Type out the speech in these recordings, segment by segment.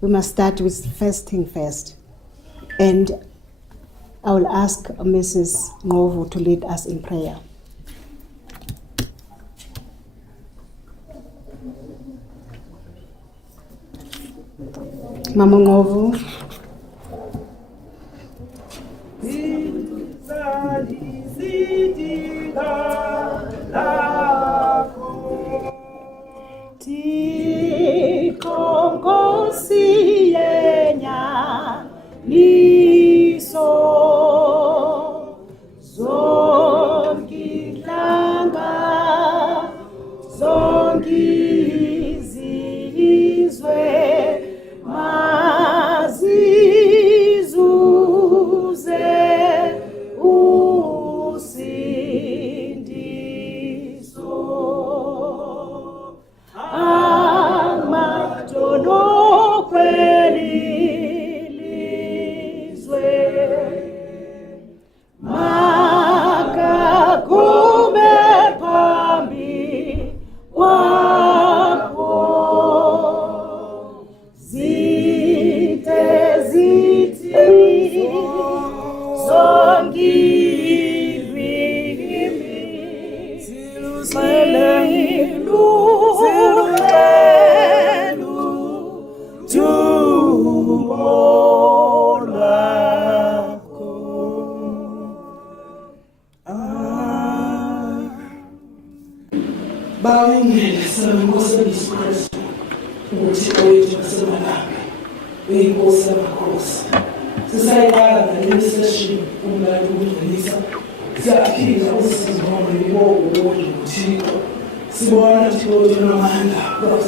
we must start with first thing first. And I will ask Mrs. Ngovu to lead us in prayer. Mama Ngovu. Prof.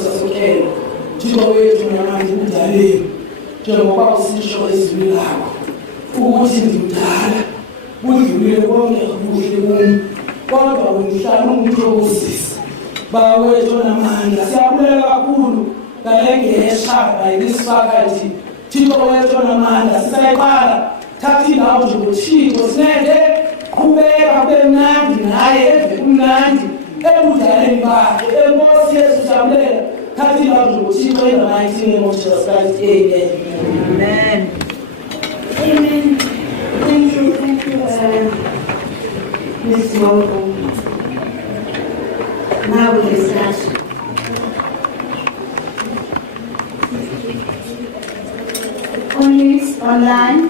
Sokhela, Thixo wethu namanje udaleni njengoba usisho ezwini lakho ukuthi ndimdala budlulile konke kuhle kumi kodwa wengihlala ungithokozisa bawethu namandla siyabulela kakhulu ngale ngeshaba yesifakathi Thixo wethu namandla sisayiqala thatha indawo nje ngoThixo sinede qhubeka kube mnandi naye eve kumnandi ebudaleni bakhe enkosi Yesu siyabulela thatha indawo nje ngoThixo in the mighty name of Jesus Christ. Amen. Amen. Thank you, Ms. Ngovu. Now we can start. Only online.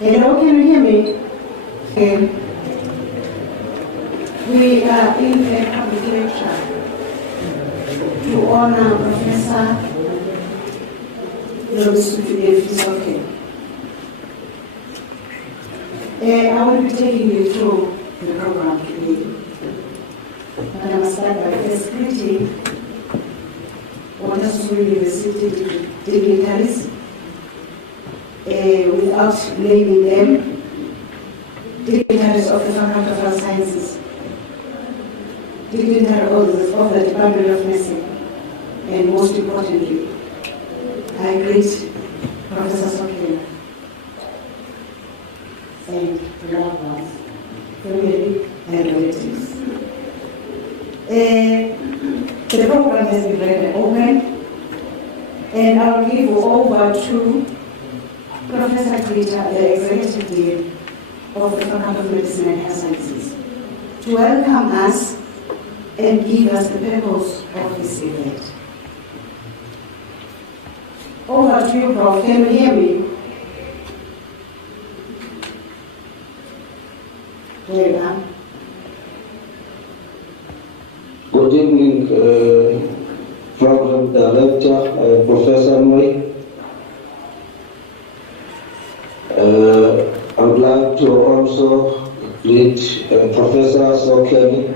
Hello, can you hear me? Okay. We are in a public lecture to honor Professor Sokhela. I will be taking you through the program today. But I must start by first greeting Wonderful University dignitaries without naming them, dignitaries of the Faculty of Health Sciences, dignitaries of the Department of Nursing, and most importantly, I greet Professor Sokhela and loved ones, family and relatives. The program has been read and open, and I'll give over to Professor Greta, the Executive Dean of the Faculty of Medicine and Health Sciences, to welcome us and give us the purpose of this event. Over to you, Prof. Can you hear me? There you are. Good evening, Program Director, Professor Moy. I would like to also greet Professor Sokhela,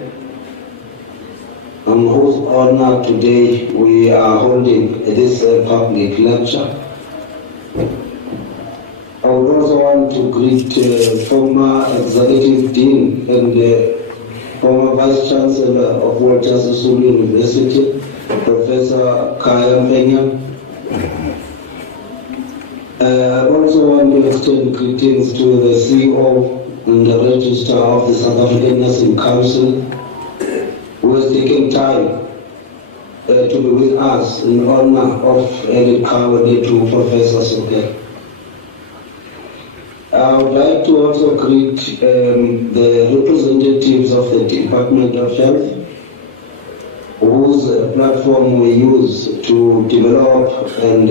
on whose honor today we are holding this public lecture. I would also want to greet former Executive Dean and former Vice Chancellor of Walter Sisulu University, Professor Kaya Mpenya. I also want to extend greetings to the CEO and the Registrar of the South African Nursing Council, who has taken time to be with us in honor of Edith Kawade to Professor Sokhela. I would like to also greet the representatives of the Department of Health, whose platform we use to develop and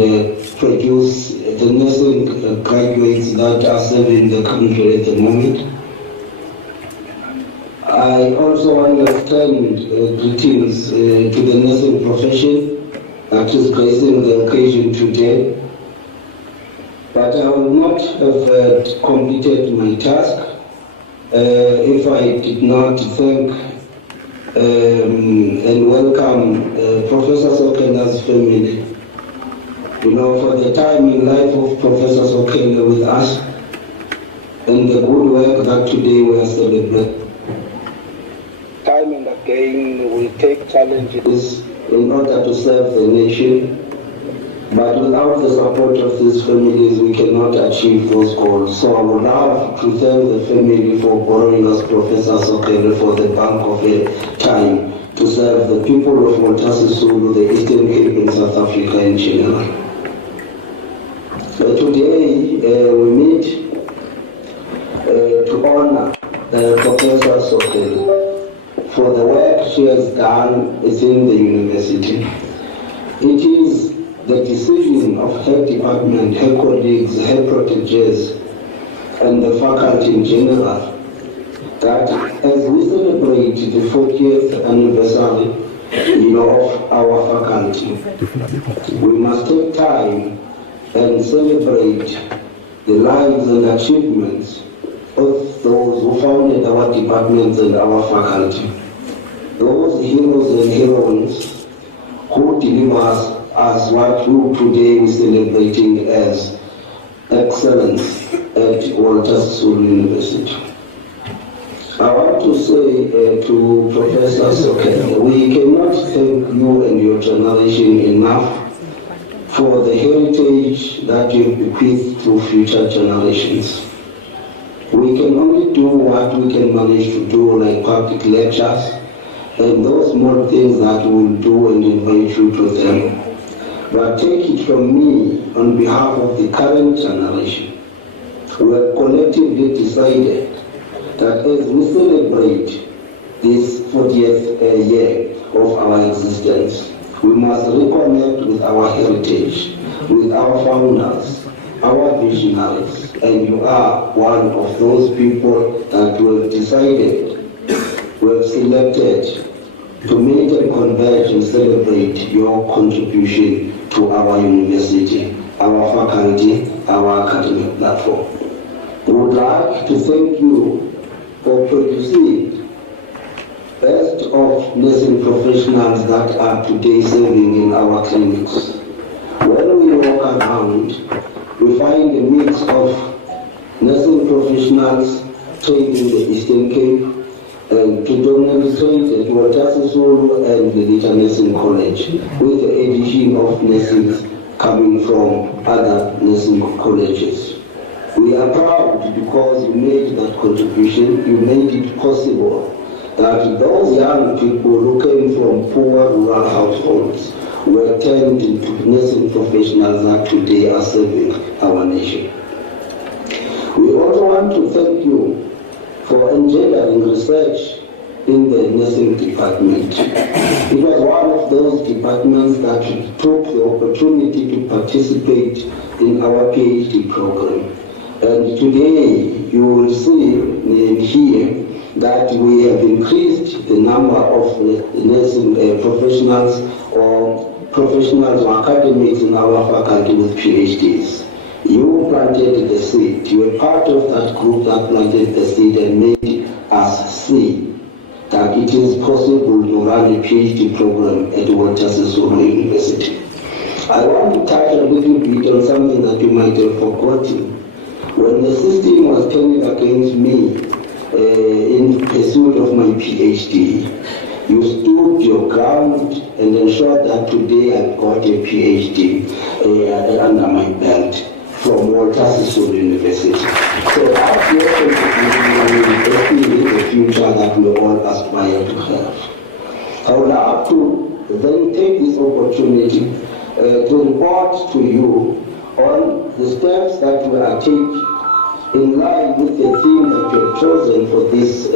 produce the nursing graduates that are serving the country at the moment. I also want to extend greetings to the nursing profession that is gracing the occasion today. But I would not have completed my task if I did not thank and welcome Professor Sokhela's family. You know, for the time in life of Professor Sokhela with us and the good work that today we are celebrating. Time and again we take challenges in order to serve the nation, but without the support of these families we cannot achieve those goals. So I would love to thank the family for borrowing us Professor Sokhela for the bulk of a time to serve the people of Walter Sisulu, the Eastern Cape and South Africa in general. Today we meet to honor Professor Sokhela for the work she has done within the university. It is the decision of her department, her colleagues, her proteges, and the faculty in general that as we celebrate the 40th anniversary of our faculty, we must take time and celebrate the lives and achievements of those who founded our departments and our faculty. Those heroes and heroines who deliver us what we today is celebrating as excellence at Walter Sisulu University. I want to say to Professor Sokhela, we cannot thank you and your generation enough for the heritage that you've bequeathed to future generations. We can only do what we can manage to do, like public lectures and those small things that we'll do and invite you to them. But take it from me, on behalf of the current generation, we have collectively decided that as we celebrate this 40th year of our existence, we must reconnect with our heritage, with our founders, our visionaries, and you are one of those people that we have decided, we have selected to meet and converge and celebrate your contribution to our university, our faculty, our academic platform. We would like to thank you for producing best of nursing professionals that are today serving in our clinics. When we walk around, we find a mix of nursing professionals trained in the Eastern Cape and predominantly trained at Walter Sisulu and the Later Nursing College, with the addition of nurses coming from other nursing colleges. We are proud because you made that contribution, you made it possible that those young people who came from poor rural households were turned into nursing professionals that today are serving our nation. We also want to thank you for engendering research in the nursing department. It was one of those departments that took the opportunity to participate in our PhD program. And today you will see and hear that we have increased the number of nursing professionals or academics in our faculty with PhDs. You planted the seed. You were part of that group that planted the seed and made us see that it is possible to run a PhD program at Walter Sisulu University. I want to touch a little bit on something that you might have forgotten. When the system was turning against me in pursuit of my PhD, you stood your ground and ensured that today I've got a PhD under my belt from Walter Sisulu University. So that's your contribution in the future that we all aspire to have. I would love to then take this opportunity to report to you on the steps that we are taking in line with the theme that you have chosen for this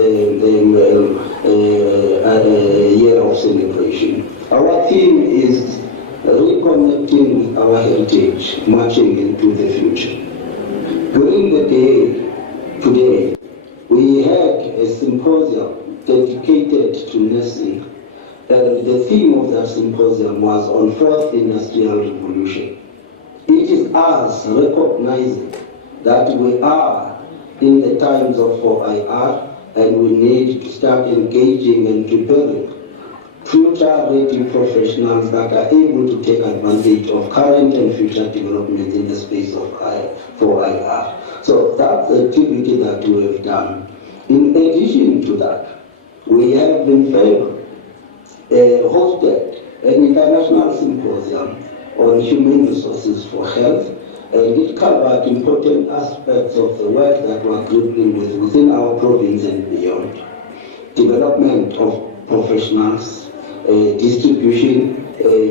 year of celebration. Our theme is reconnecting with our heritage, marching into the future. During the day today, we had a symposium dedicated to nursing. The theme of that symposium was on Fourth Industrial Revolution. It is us recognizing that we are in the times of 4IR and we need to start engaging and preparing future-ready professionals that are able to take advantage of current and future developments in the space of 4IR. So that's the activity that we have done. In addition to that, we have in favor hosted an international symposium on human resources for health, and it covered important aspects of the work that we're grappling with within our province and beyond. Development of professionals, distribution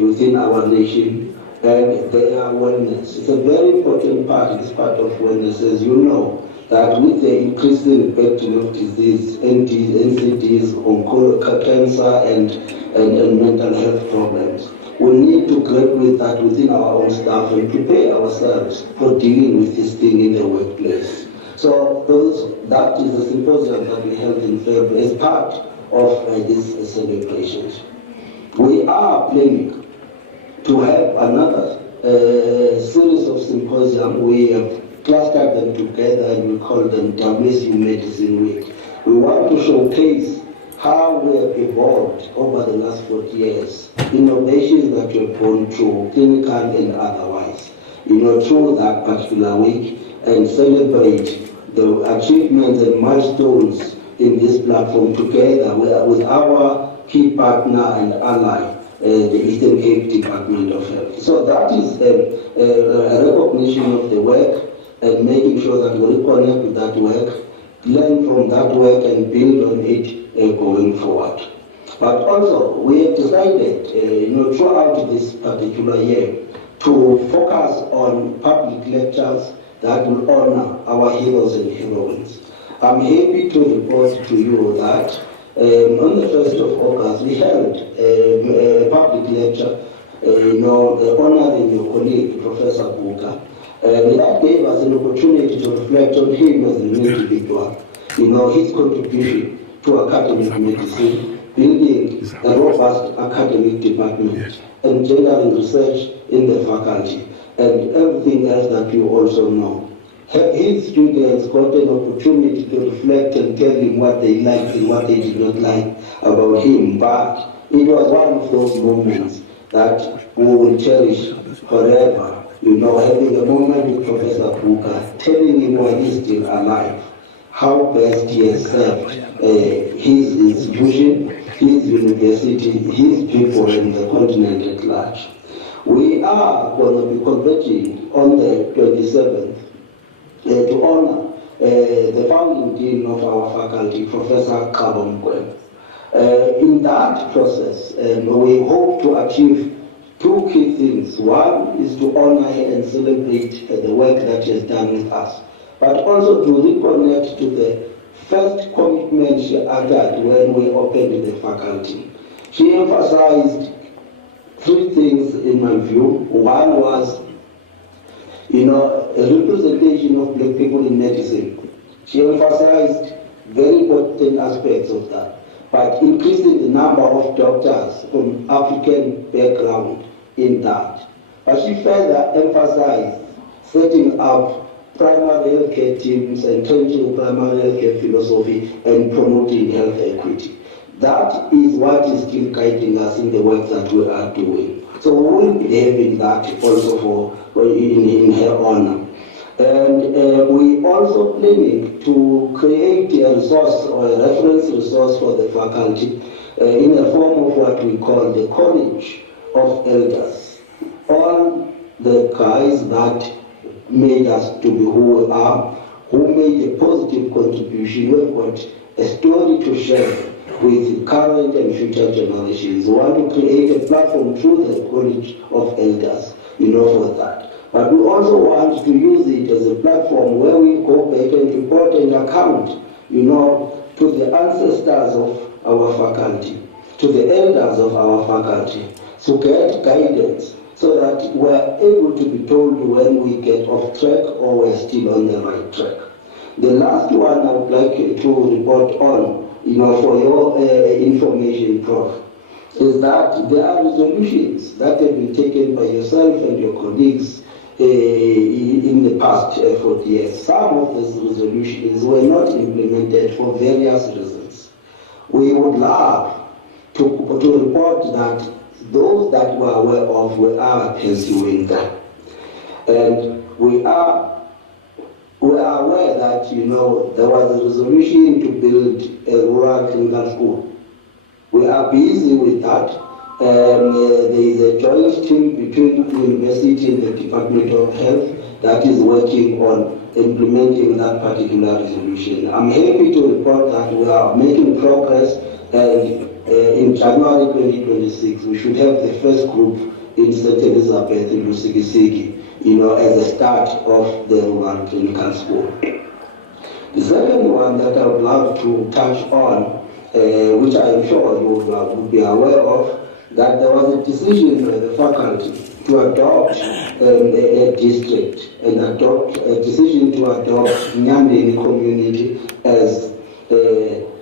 within our nation, and their wellness. It's a very important part, this part of wellness, as you know, that with the increasing burden of disease, NCDs, cancer, and mental health problems, we need to grapple with that within our own staff and prepare ourselves for dealing with this thing in the workplace. So that is the symposium that we held in February as part of this celebration. We are planning to have another series of symposium. We have clustered them together and we call them WSU Medicine Week. We want to showcase how we have evolved over the last 40 years, innovations that we have gone through, clinical and otherwise, through that particular week, and celebrate the achievements and milestones in this platform together with our key partner and ally, the Eastern Cape Department of Health. So that is a recognition of the work and making sure that we reconnect with that work, learn from that work and build on it going forward. But also, we have decided, throughout this particular year, to focus on public lectures that will honor our heroes and heroines. I'm happy to report to you that on the 1st of August, we held a public lecture, honoring your colleague, Professor Buka. That gave us an opportunity to reflect on him as an individual, his contribution to academic medicine, building a robust academic department, and generating research in the faculty, and everything else that you also know. His students got an opportunity to reflect and tell him what they liked and what they did not like about him, but it was one of those moments that we will cherish forever. Having a moment with Professor Buka, telling him while he's still alive, how best he has served his institution, his university, his people, and the continent at large. We are going to be converging on the 27th to honor the founding dean of our faculty, Professor Kabongwe. In that process, we hope to achieve two key things. One is to honor and celebrate the work that she has done with us, but also to reconnect to the first commitment she uttered when we opened the faculty. She emphasized three things in my view. One was, a representation of black people in medicine. She emphasized very important aspects of that, but increasing the number of doctors from African background in that. But she further emphasized setting up primary healthcare teams and changing primary healthcare philosophy and promoting health equity. That is what is still guiding us in the work that we are doing. So we will be having that also in her honor. And we also planning to create a resource or a reference resource for the faculty in the form of what we call the College of Elders. All the guys that made us to be who we are, who made a positive contribution, we've got a story to share with current and future generations. We want to create a platform through the College of Elders, for that. But we also want to use it as a platform where we go back and report and account, to the ancestors of our faculty, to the elders of our faculty, to get guidance so that we're able to be told when we get off track or we're still on the right track. The last one I would like to report on, for your information, Prof, is that there are resolutions that have been taken by yourself and your colleagues in the past 40 years. Some of these resolutions were not implemented for various reasons. We would love to report that those that were aware of, we are pursuing them. And we are aware that, there was a resolution to build a rural clinical school. We are busy with that. There is a joint team between the university and the Department of Health that is working on implementing that particular resolution. I'm happy to report that we are making progress, and in January 2026 we should have the first group in St. Elizabeth in Lusikisiki, as a start of the rural clinical school. The second one that I would love to touch on, which I am sure you would be aware of, that there was a decision by the faculty to adopt a district and a decision to adopt Nyandeni community as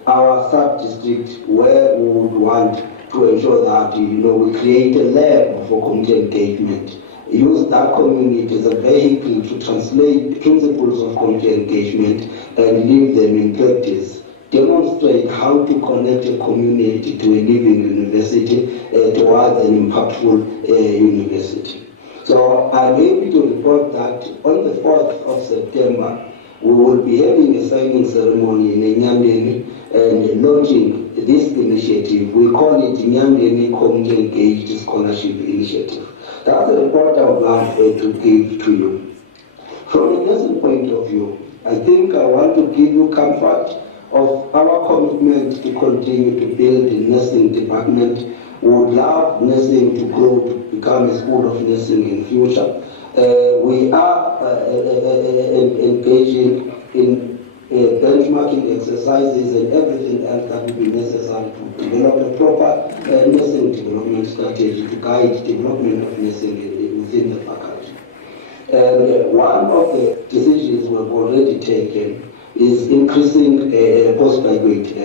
our sub-district, where we would want to ensure that we create a lab for community engagement. Use that community as a vehicle to translate principles of community engagement and live them in practice. Demonstrate how to connect a community to a living university towards an impactful university. So I'm happy to report that on the 4th of September, we will be having a signing ceremony in Nyandeni and launching this initiative. We call it Nyandeni Community Engaged Scholarship Initiative. That's the report I would love to give to you. From a nursing point of view, I think I want to give you comfort of our commitment to continue to build the nursing department. We would love nursing to grow to become a school of nursing in future. We are engaging in benchmarking exercises and everything else that will be necessary to develop a proper nursing development strategy to guide development of nursing within the faculty. One of the decisions we've already taken is increasing postgraduate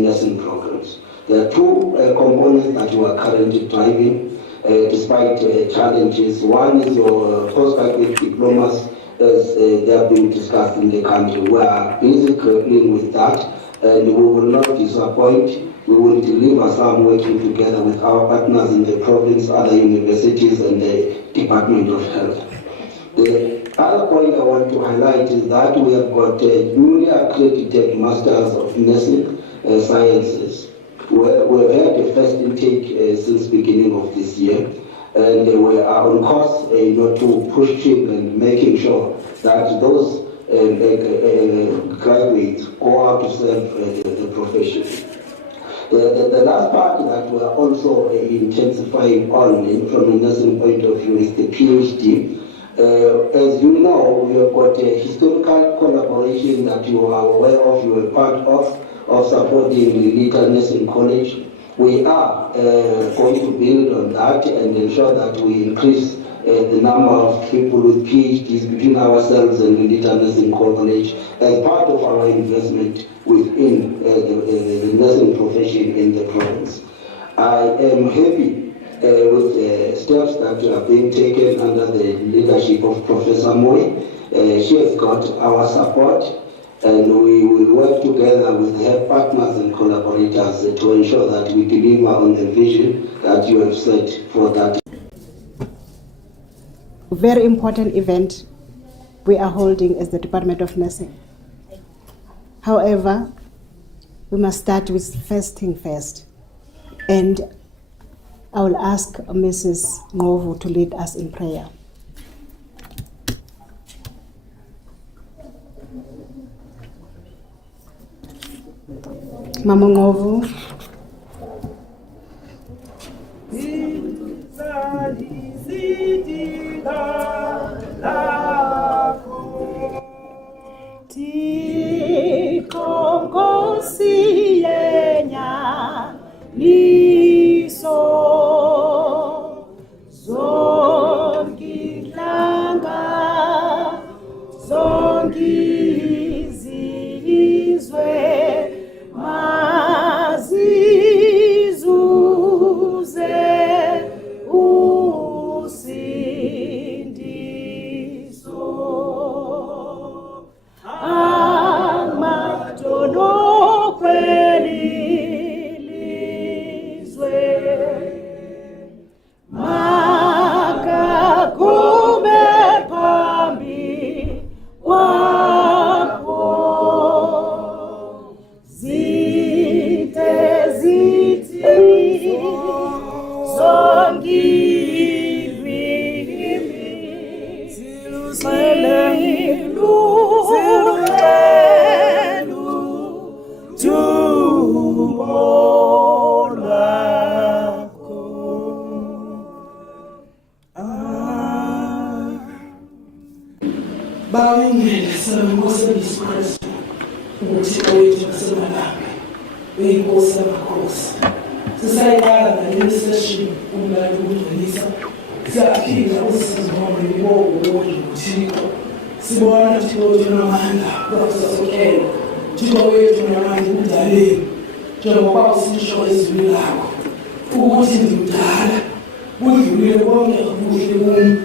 nursing programs. There are two components that we are currently driving despite challenges. One is your postgraduate diplomas, as they have been discussed in the country. We are busy grappling with that, and we will not disappoint. We will deliver some working together with our partners in the province, other universities, and the Department of Health. The other point I want to highlight is that we have got newly accredited Masters of Nursing Sciences. We've had the first intake since beginning of this year, and we are on course to push through and making sure that those graduates go out to serve the profession. The last part that we are also intensifying on from a nursing point of view is the PhD. As you know, we have got a historical collaboration that you are aware of, you are part of supporting Lilita Nursing College. We are going to build on that and ensure that we increase the number of people with PhDs between ourselves and Lilita Nursing College as part of our investment within the nursing profession in the province. I am happy with the steps that are being taken under the leadership of Professor Moy. She has got our support, and we will work together with her partners and collaborators to ensure that we deliver on the vision that you have set for that. Very important event we are holding as the Department of Nursing. However, we must start with first thing first. And I will ask Mrs. Ngovu to lead us in prayer. Mama Ngovu. Bawingele Nkosi Yesu Kristu ukuthi wethu nasemalanga beyinkosi yamakhosi. Sisayibala nale session umlando ukudlulisa. Siyaphinda usizibone ibongo uThixo. Sibona Thixo namandla Prof Sokhela. Thixo wethu namandla udaleni. Njengoba usisho izwi lakho ukuthi ngimdala budlulile konke okuhle kimi.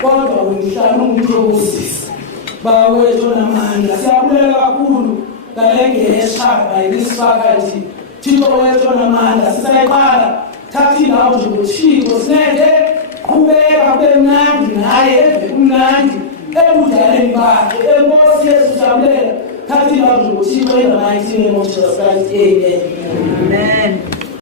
Kodwa ungihlala ungithokozisa. Bawethu namandla siyabulela kakhulu ngalengeshaba yisifakathi Thixo wethu namandla sisayiqala thatha indawo nje kuThixo sineke qhubeka kube mnandi naye eve kumnandi ebudaleni bakhe enkosi Yesu siyabulela thatha indawo nje kuThixo in the mighty name of Jesus Christ. Amen.